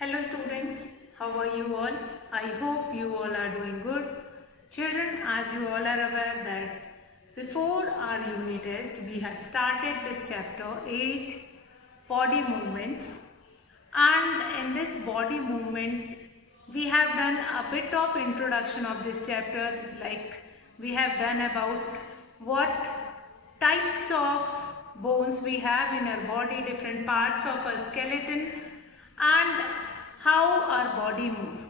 Hello students, how are you all? I hope you all are doing good. Children, as you all are aware that before our unit test we had started this chapter 8 body movements, and in this body movement we have done a bit of introduction of this chapter, like we have done about what types of bones we have in our body, different parts of our skeleton, and how our body move.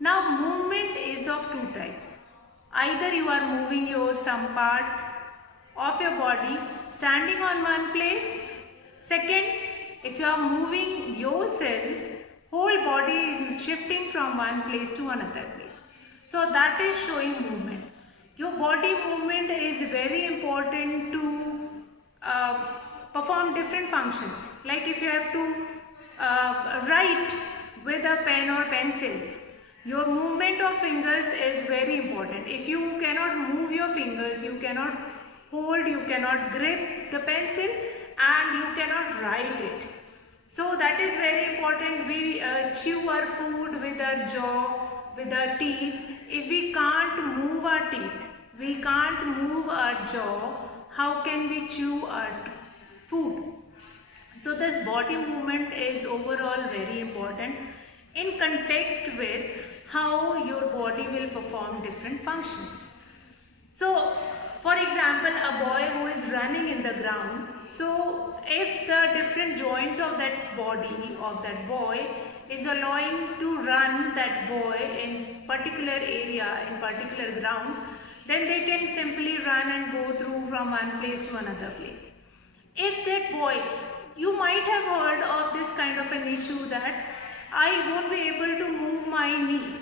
Now movement is of two types. Either you are moving your some part of your body standing on one place. Second, if you are moving yourself, whole body is shifting from one place to another place. So that is showing movement. Your body movement is very important to perform different functions. Like if you have to write with a pen or pencil, your movement of fingers is very important. If you cannot move your fingers, you cannot hold, you cannot grip the pencil, and you cannot write it. So that is very important. We chew our food with our jaw, with our teeth. If we can't move our teeth, we can't move our jaw, how can we chew our food? So this body movement is overall very important in context with how your body will perform different functions. So for example, a boy who is running in the ground, so if the different joints of that body of that boy is allowing to run that boy in particular area, in particular ground, then they can simply run and go through from one place to another place. If that boy, you might have heard of this kind of an issue that I won't be able to move my knee,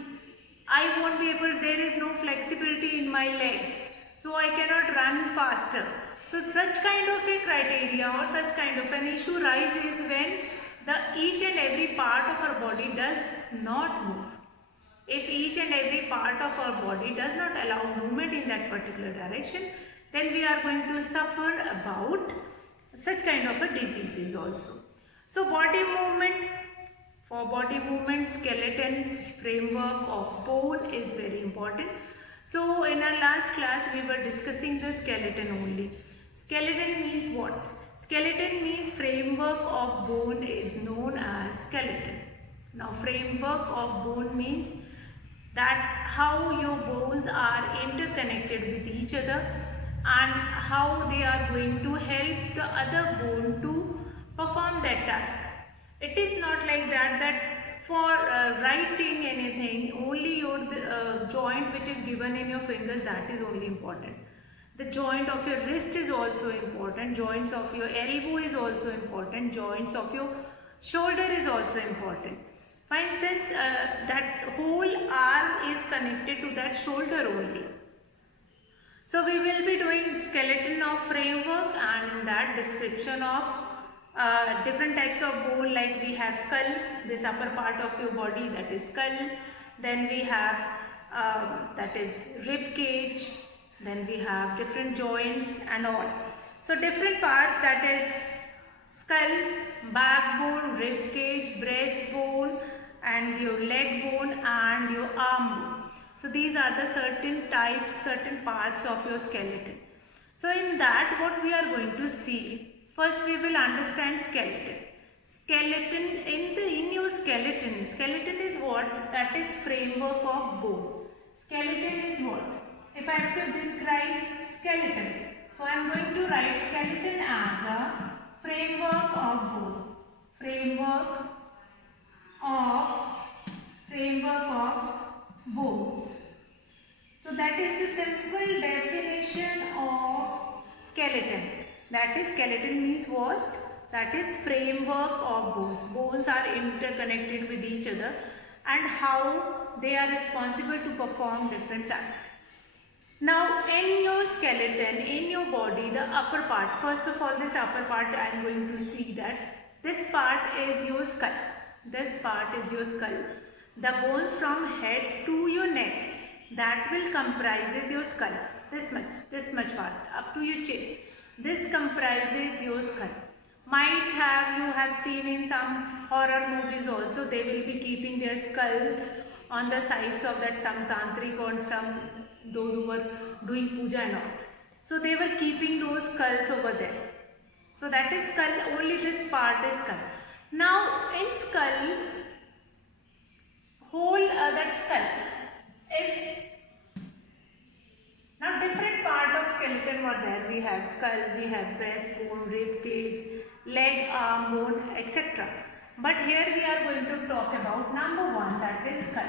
I won't be able, there is no flexibility in my leg, so I cannot run faster. So such kind of a criteria or such kind of an issue rises when each and every part of our body does not move. If each and every part of our body does not allow movement in that particular direction, then we are going to suffer about such kind of a diseases also. So body movement, for body movement, skeleton framework of bone is very important. So in our last class we were discussing the skeleton only. Skeleton means what? Skeleton means framework of bone is known as skeleton. Now framework of bone means that how your bones are interconnected with each other and how they are going to help the other bone to perform that task. It is not like that for writing anything, only your joint which is given in your fingers, that is only important. The joint of your wrist is also important, joints of your elbow is also important, joints of your shoulder is also important. For instance, that whole arm is connected to that shoulder only. So we will be doing skeleton of framework, and in that description of different types of bone, like we have skull, this upper part of your body, that is skull. Then we have that is rib cage. Then we have different joints and all. So different parts, that is skull, backbone, rib cage, breastbone, and your leg bone and your arm bone. So these are the certain parts of your skeleton. So in that, what we are going to see, first we will understand skeleton. Skeleton, in your skeleton is what? That is framework of bone. Skeleton is what? If I have to describe skeleton, so I am going to write skeleton as a framework of bone. Framework of bones. So that is the simple definition of skeleton. That is, skeleton means what? That is framework of bones. Bones are interconnected with each other and how they are responsible to perform different tasks. Now in your skeleton, in your body, the upper part, first of all this upper part I am going to see that this part is your skull. This part is your skull. The bones from head to your neck, that will comprises your skull. This much part up to your chin. This comprises your skull. Might have you have seen in some horror movies also, they will be keeping their skulls on the sides of that, some tantric or some those who were doing puja and all. So they were keeping those skulls over there. So that is skull, only this part is skull. Now in skull, whole that skull is, now different part of skeleton were there. We have skull, we have breastbone, rib cage, leg, arm, bone, etc. But here we are going to talk about number one, that is skull.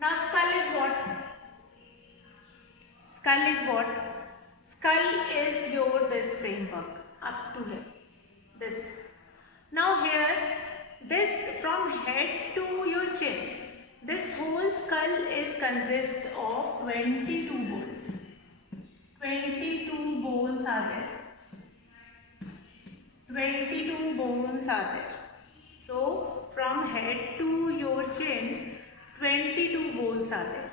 Now skull is what? Skull is what? Skull is your this framework up to here. This. Now here, this from head to your chin. This whole skull is consists of 22 bones. 22 bones are there. 22 bones are there. So from head to your chin, 22 bones are there.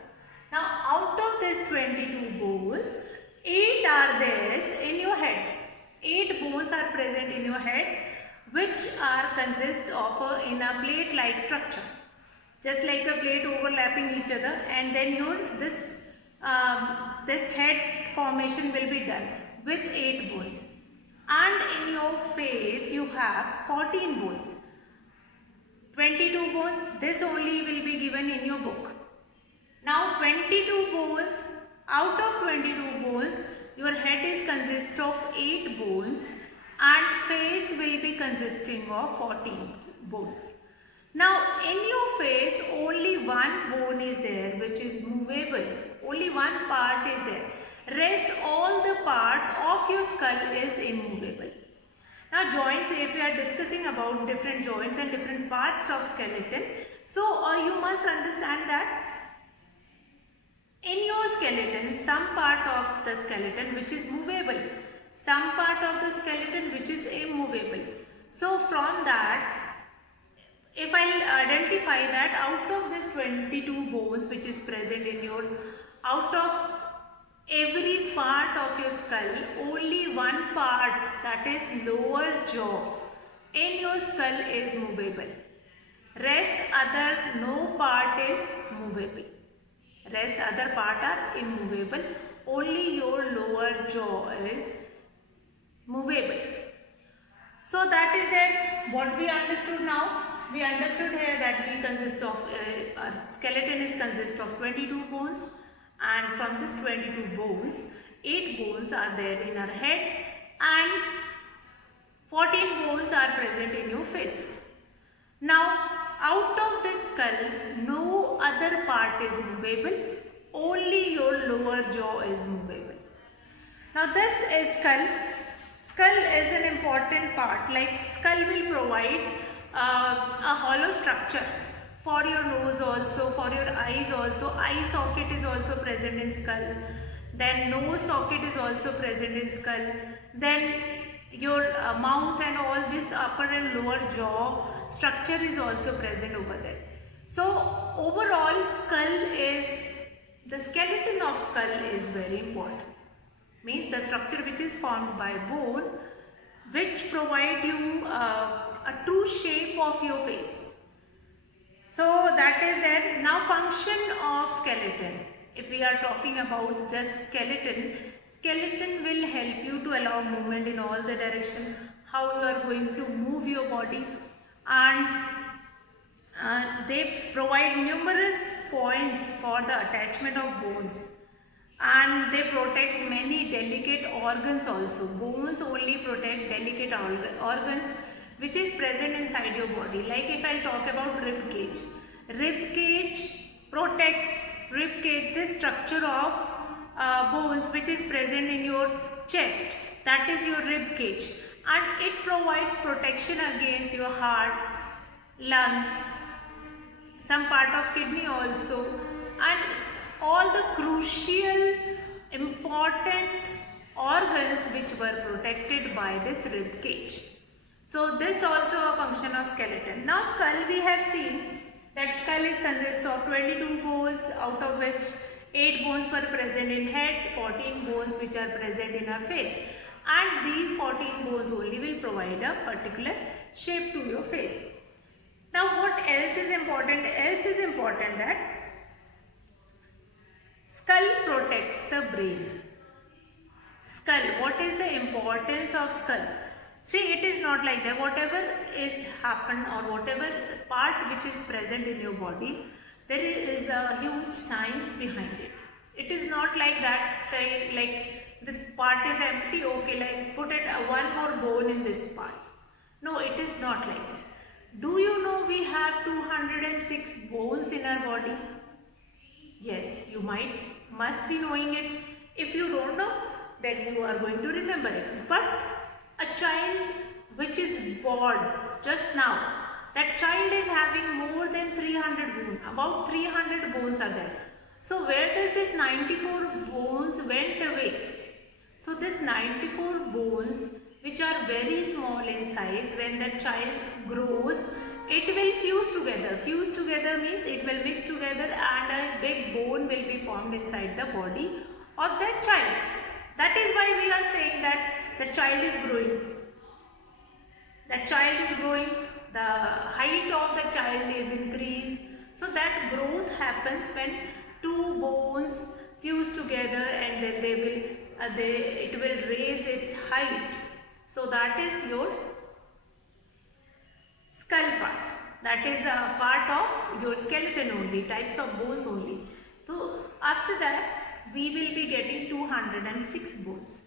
Now out of this 22 bones, 8 are there in your head. 8 bones are present in your head, which are consist of a in a plate-like structure. Just like a plate overlapping each other, and then your this head formation will be done with 8 bones. And in your face you have 14 bones. 22 bones, this only will be given in your book. Now 22 bones, out of 22 bones, your head is consist of 8 bones and face will be consisting of 14 bones. Now in your face only one bone is there which is movable. Only one part is there. Rest all the part of your skull is immovable. Now joints, if we are discussing about different joints and different parts of skeleton, so you must understand that in your skeleton, some part of the skeleton which is movable, some part of the skeleton which is immovable. So from that, if I identify that out of this 22 bones which is present in your, out of every part of your skull, only one part, that is lower jaw, in your skull is movable. Rest other, no part is movable. Rest other part are immovable. Only your lower jaw is movable. So that is that what we understood now. We understood here that we consist of, skeleton is consist of 22 bones, and from this 22 bones, 8 bones are there in our head and 14 bones are present in your faces. Now out of this skull, no other part is movable, only your lower jaw is movable. Now this is skull. Skull is an important part, like skull will provide a hollow structure for your nose also, for your eyes also. Eye socket is also present in skull. Then nose socket is also present in skull. Then your mouth and all this upper and lower jaw structure is also present over there. So overall skull is, the skeleton of skull is very important. Means the structure which is formed by bone, which provide you a true shape of your face. So that is there. Now function of skeleton. If we are talking about just skeleton, skeleton will help you to allow movement in all the direction, how you are going to move your body, and they provide numerous points for the attachment of bones. And they protect many delicate organs also. Bones only protect delicate organs which is present inside your body. Like if I talk about rib cage. Rib cage protects, rib cage, this structure of bones which is present in your chest. That is your rib cage. And it provides protection against your heart, lungs, some part of kidney also. And all the crucial important organs which were protected by this rib cage. So this also a function of skeleton. Now skull, we have seen that skull is consist of 22 bones, out of which 8 bones were present in head, 14 bones which are present in our face. and these 14 bones only will provide a particular shape to your face. Now what else is important? Else is important that skull protects the brain. Skull, what is the importance of skull? See, it is not like that. Whatever is happened or whatever part which is present in your body, there is a huge science behind it. It is not like that, like this part is empty, okay, like put it one more bone in this part. No, it is not like that. Do you know we have 206 bones in our body? Yes, you must be knowing it. If you don't know, then you are going to remember it. But a child which is born just now, that child is having more than 300 bones. About 300 bones are there. So where does this 94 bones went away? So this 94 bones, which are very small in size, when that child grows, it will fuse together. Fuse together means it will mix together and a big bone will be formed inside the body of that child. That is why we are saying that the child is growing. That child is growing, the height of the child is increased. So that growth happens when two bones fuse together and then it will raise its height. So that is your skull part. That is a part of your skeleton only, types of bones only. So after that we will be getting 206 bones.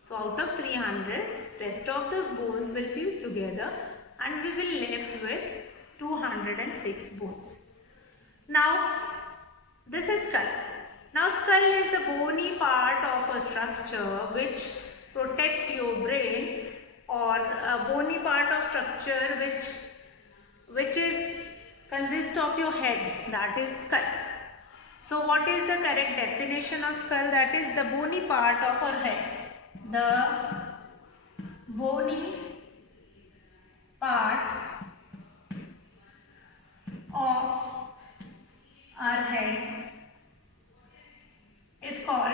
So out of 300, rest of the bones will fuse together and we will left with 206 bones. Now this is skull. Now skull is the bony part of a structure which protect your brain, or a bony part of structure which is consists of your head, that is skull. So what is the correct definition of skull? That is the bony part of our head. The bony part of our head is called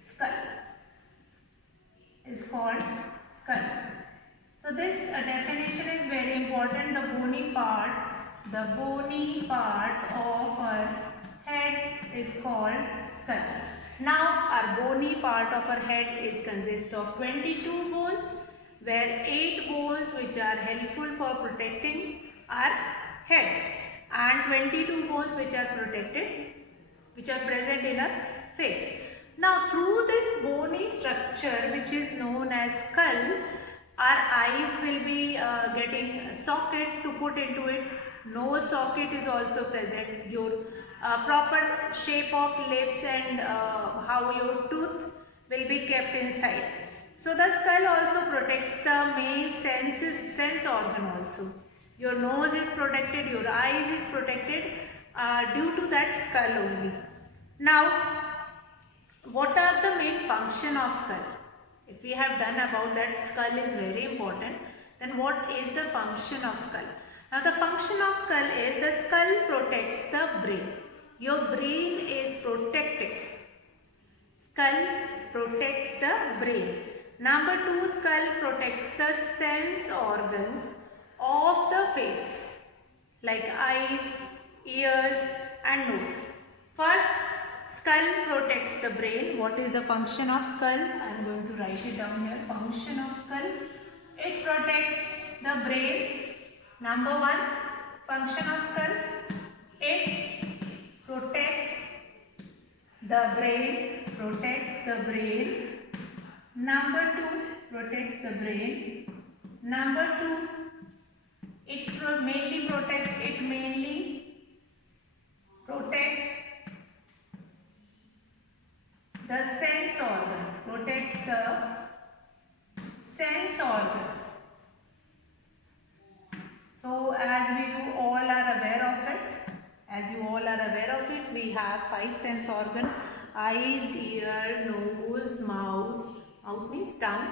skull. So this definition is very important. The bony part of our head is called skull. Now our bony part of our head is consist of 22 bones, where 8 bones which are helpful for protecting our head and 22 bones which are present in our face. Now through this bony structure which is known as skull, our eyes will be getting a socket to put into it. Nose socket is also present. Your proper shape of lips and how your tooth will be kept inside. So the skull also protects the main sense organ also. Your nose is protected, your eyes is protected due to that skull only. Now, what are the main function of skull? If we have done about that skull is very important, then what is the function of skull? Now the function of skull is the skull protects the brain. Your brain is protected. Skull protects the brain. Number 2, skull protects the sense organs of the face, like eyes, ears and nose. First, skull protects the brain. What is the function of skull? I am going to write it down here. Function of skull. It protects the brain. Number 1, function of skull. It protects the brain. Number 2, protects the brain. Number 2, it mainly protects the sense organ. Protects the sense organ. So as you all are aware of it, we have 5 sense organ: eyes, ear, nose, mouth means tongue,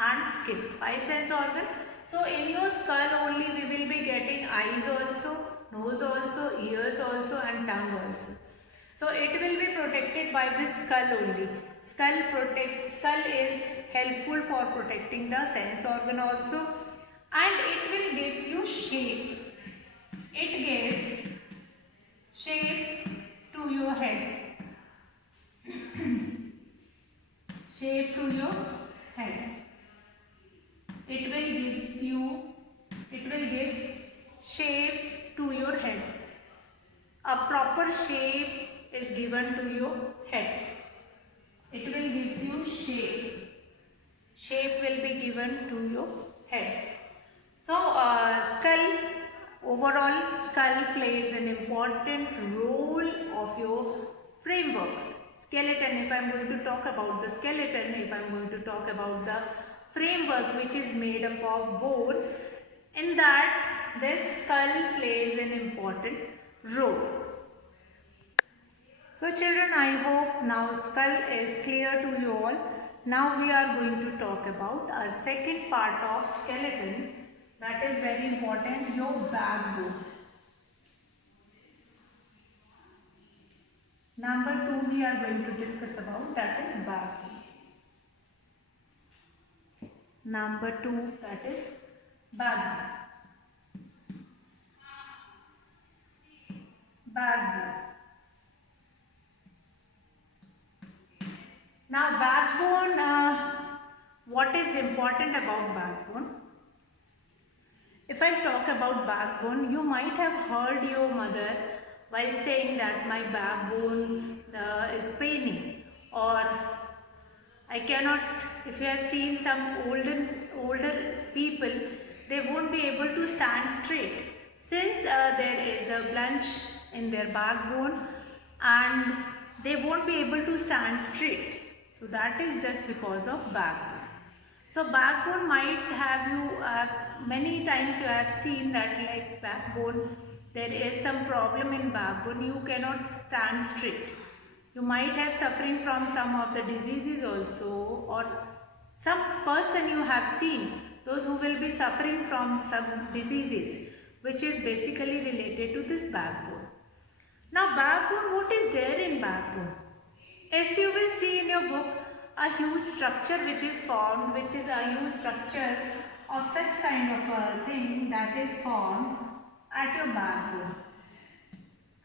and skin. 5 sense organ. So in your skull only we will be getting eyes also, nose also, ears also and tongue also. So it will be protected by this skull only. Skull is helpful for protecting the sense organ also, and it will gives you shape. It gives shape to your head. Shape to your head. It will give shape to your head. A proper shape is given to your head. It will give you shape. Shape will be given to your head. So, overall skull plays an important role of your framework. Skeleton, if I am going to talk about the skeleton, if I am going to talk about the framework which is made up of bone, in that this skull plays an important role. So children, I hope now skull is clear to you all. Now we are going to talk about our second part of skeleton, that is very important, your backbone. Number 2 we are going to discuss about, that is backbone. Number 2, that is backbone. Backbone. Now backbone, what is important about backbone? If I talk about backbone, you might have heard your mother while saying that my backbone is paining, or I cannot. If you have seen some older people, they won't be able to stand straight since there is a blunch in their backbone and they won't be able to stand straight. So that is just because of backbone. So backbone might have you, many times you have seen that like backbone, there is some problem in backbone, you cannot stand straight. You might have suffering from some of the diseases also, or some person you have seen, those who will be suffering from some diseases which is basically related to this backbone. Now backbone, what is there in backbone? If you will see in your book, a huge structure which is formed, which is a huge structure of such kind of a thing that is formed at your backbone,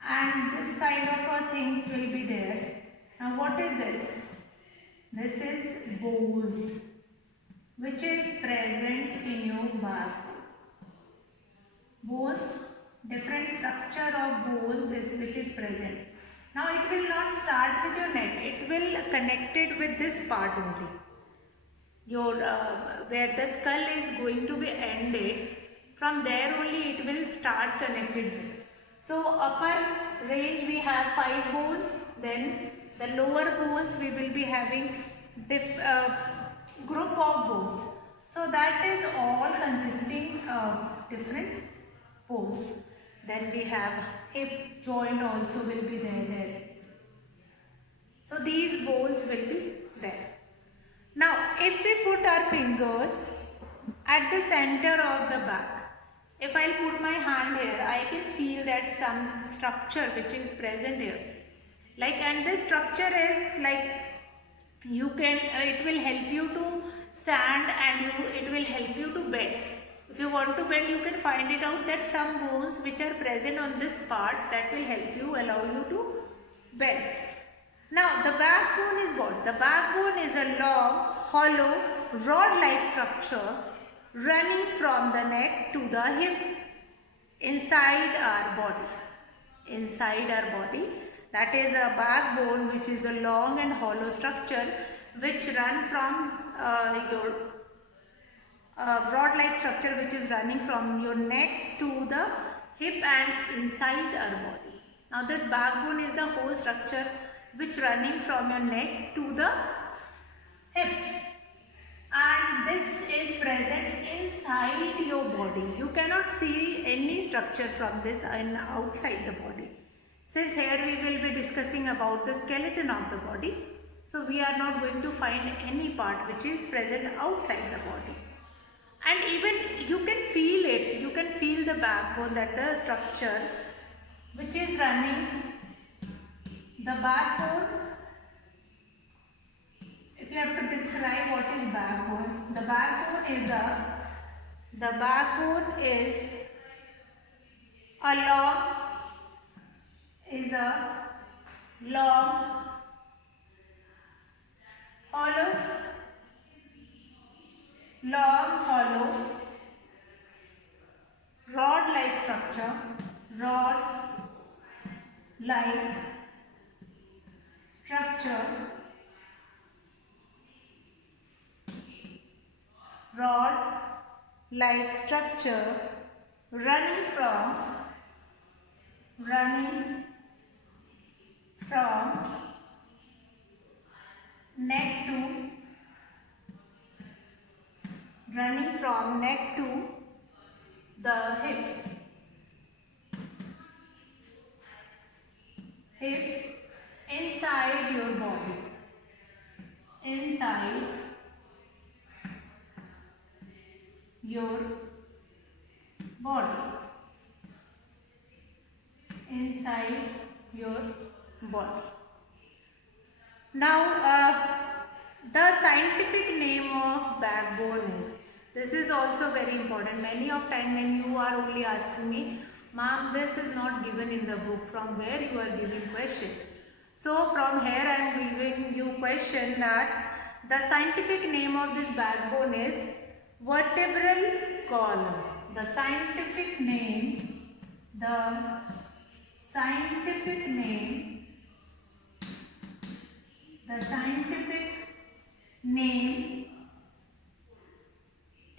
and this kind of things will be there. Now what is this? This is bones which is present in your backbone. Bones, different structure of bones is which is present. Now it will not start with your neck, it will connect it with this part only. Your where the skull is going to be ended, from there only it will start connected with. So upper range we have 5 bones, then the lower bones we will be having group of bones. So that is all consisting of different bones. Then we have hip joint also will be there. So these bones will be there. Now if we put our fingers at the center of the back, if I put my hand here, I can feel that some structure which is present here. Like, and this structure is like, you can, it will help you to stand and it will help you to bend. If you want to bend, you can find it out that some bones which are present on this part, that will help you, allow you to bend. Now the backbone is what? The backbone is a long, hollow, rod-like structure running from the neck to the hip inside our body. Inside our body, that is a backbone which is a long and hollow structure which run from your rod-like structure which is running from your neck to the hip and inside our body. Now this backbone is the whole structure which running from your neck to the hip, and this is present inside your body. You cannot see any structure from this and outside the body. Since here we will be discussing about the skeleton of the body, so we are not going to find any part which is present outside the body. And even you can feel it, you can feel the backbone, that the structure which is running, the backbone if you have to describe what is backbone, the backbone is a long is a long hollow rod-like structure, rod-like structure, rod-like structure running from neck to the hips inside your body, inside your body, inside your body. Now the scientific name of backbone is, this is also very important. Many of time when you are only asking me, ma'am, this is not given in the book, from where you are giving question. So from here I am giving you question that the scientific name of this backbone is vertebral column. The scientific name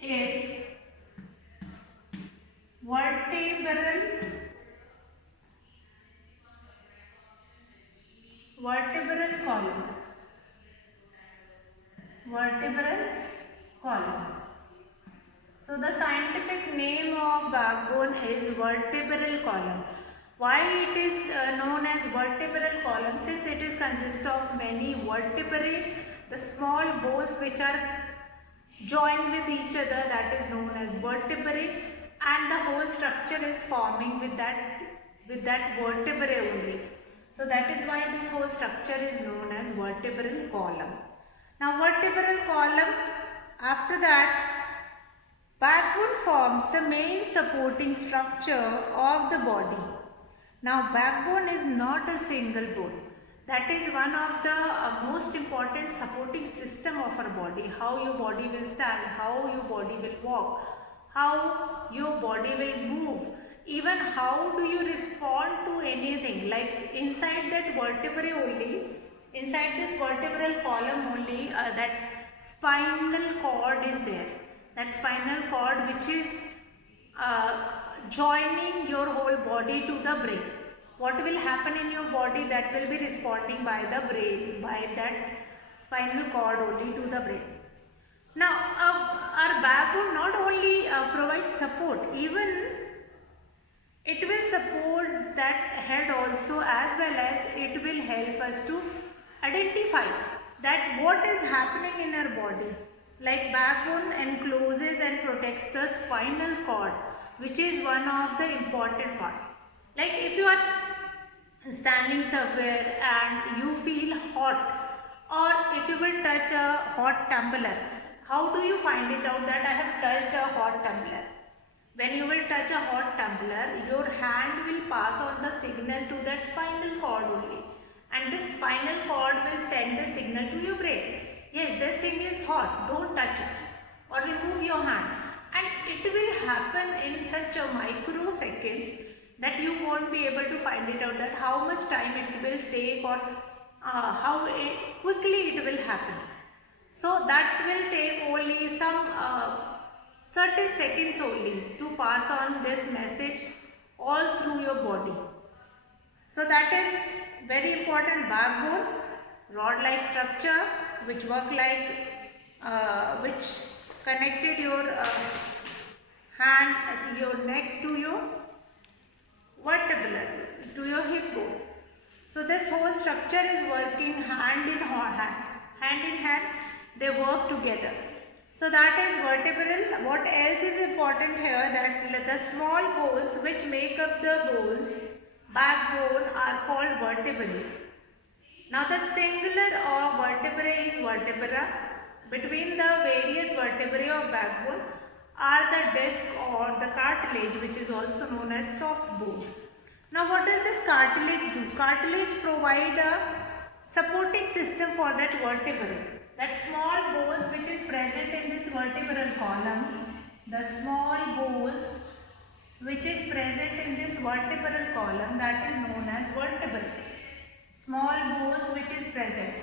is vertebral column. So the scientific name of backbone is vertebral column. Why it is known as vertebral column? Since it is consist of many vertebrae, the small bones which are joined with each other, that is known as vertebrae, and the whole structure is forming with that vertebrae only. So that is why this whole structure is known as vertebral column. Now vertebral column, after that, backbone forms the main supporting structure of the body. Now backbone is not a single bone. That is one of the most important supporting system of our body. How your body will stand, how your body will walk, how your body will move, even how do you respond to anything. Like inside that vertebrae only, inside this vertebral column only, that spinal cord is there. That spinal cord which is joining your whole body to the brain. What will happen in your body, that will be responding by the brain, by that spinal cord only to the brain. Now our backbone not only provides support, even it will support that head also, as well as it will help us to identify that what is happening in our body. Like backbone encloses and protects the spinal cord, which is one of the important part. Like if you are standing somewhere and you feel hot, or if you will touch a hot tumbler, how do you find it out that I have touched a hot tumbler? When you will touch a hot tumbler, your hand will pass on the signal to that spinal cord only, and this spinal cord will send the signal to your brain. Yes, this thing is hot, don't touch it, or remove your hand. And it will happen in such a microseconds that you won't be able to find it out that how much time it will take, or how quickly it will happen. So that will take only some certain seconds only to pass on this message all through your body. So that is very important. Backbone, rod-like structure which work like which connected your hand, your neck to your vertebral, to your hip bone. So this whole structure is working hand in hand, they work together. So that is vertebral. What else is important here, that the small bones which make up the bones backbone are called vertebrae. Now the singular of vertebrae is vertebra. Between the various vertebrae of backbone are the disc or the cartilage, which is also known as soft bone. Now what does this cartilage do? Cartilage provide a supporting system for that vertebrae. That small bones which is present in this vertebral column, the small bones which is present in this vertebral column, that is known as vertebrae. Small bones which is present.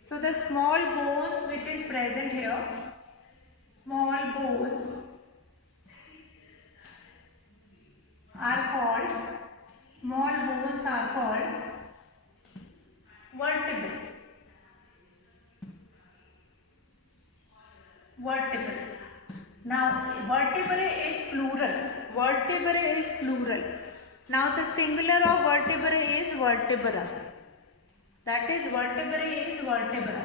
So the small bones which is present here, small bones are called vertebrae. Vertebrae. Now vertebrae is plural. Vertebrae is plural. Now the singular of vertebrae is vertebra. That is vertebrae is vertebra.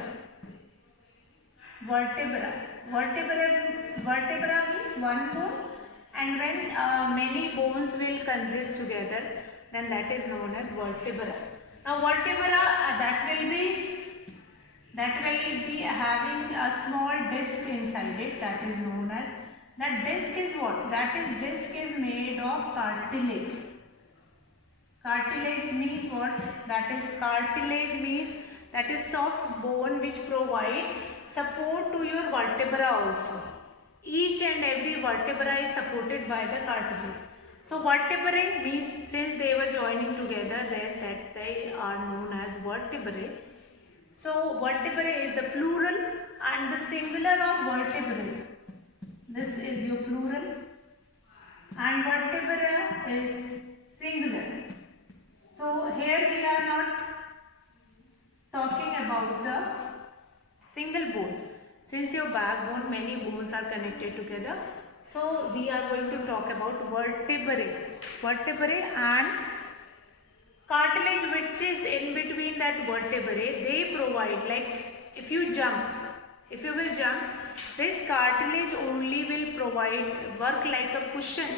Vertebra means one bone, and when many bones will consist together, then that is known as vertebra. Now vertebra that will be having a small disc inside it, that is known as, that disc is what? Disc is made of cartilage. Cartilage means what? Cartilage means that is soft bone which provide support to your vertebra also. Each and every vertebra is supported by the cartilage. So vertebrae means, since they were joining together, then that they are known as vertebrae. So vertebrae is the plural, and the singular of vertebrae, this is your plural, and vertebra is singular. So here we are not talking about the single bone. Since your backbone, many bones are connected together. So we are going to talk about vertebrae and cartilage which is in between that vertebrae. They provide, like if you will jump, this cartilage only will work like a cushion,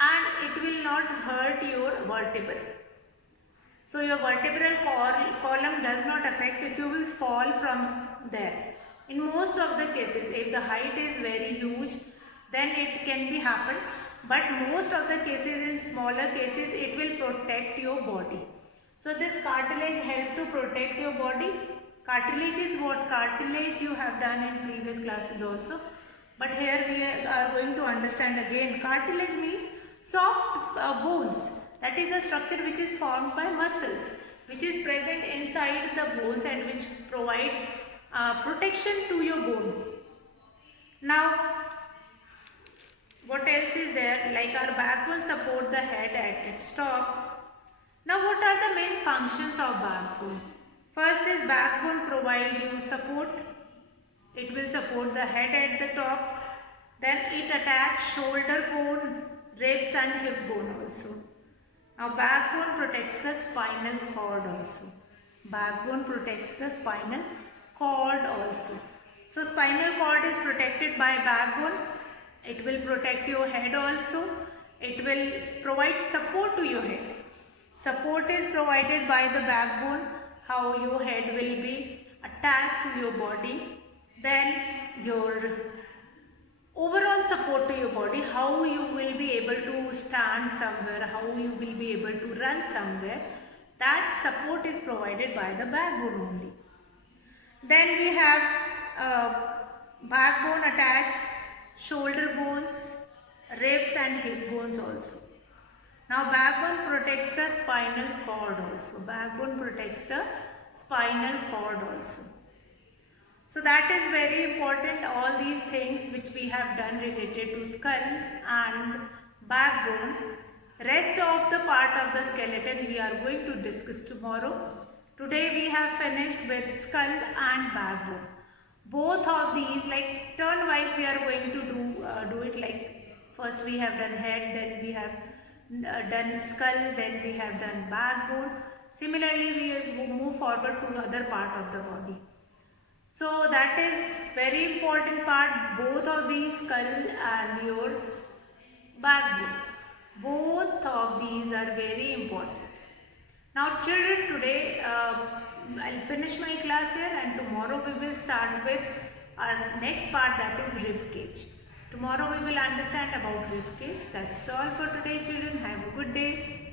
and it will not hurt your vertebrae. So your vertebral column does not affect if you will fall from there. In most of the cases, if the height is very huge, then it can be happen. But most of the cases, in smaller cases, it will protect your body. So this cartilage help to protect your body. Cartilage is what? Cartilage you have done in previous classes also. But here we are going to understand again. Cartilage means soft bones. That is a structure which is formed by muscles, which is present inside the bones and which provide protection to your bone. Now, what else is there? Like our backbone support the head at its top. Now, what are the main functions of backbone? First is backbone provide you support. It will support the head at the top. Then it attach shoulder bone, ribs and hip bone also. Now backbone protects the spinal cord also. Backbone protects the spinal cord also. So spinal cord is protected by backbone. It will protect your head also. It will provide support to your head. Support is provided by the backbone, how your head will be attached to your body. Then your overall support to your body, how you will be able to stand somewhere, how you will be able to run somewhere, that support is provided by the backbone only. Then we have backbone attached shoulder bones, ribs and hip bones also. Now backbone protects the spinal cord also. Backbone protects the spinal cord also. So that is very important, all these things which we have done related to skull and backbone. Rest of the part of the skeleton we are going to discuss tomorrow. Today we have finished with skull and backbone. Both of these, like turn wise we are going to do it, like first we have done head, then we have done skull, then we have done backbone. Similarly we will move forward to other part of the body. So that is very important part, both of these, skull and your backbone. Both of these are very important. Now children, today I'll finish my class here, and tomorrow we will start with our next part, that is rib cage. Tomorrow we will understand about rib cage. That's all for today children. Have a good day.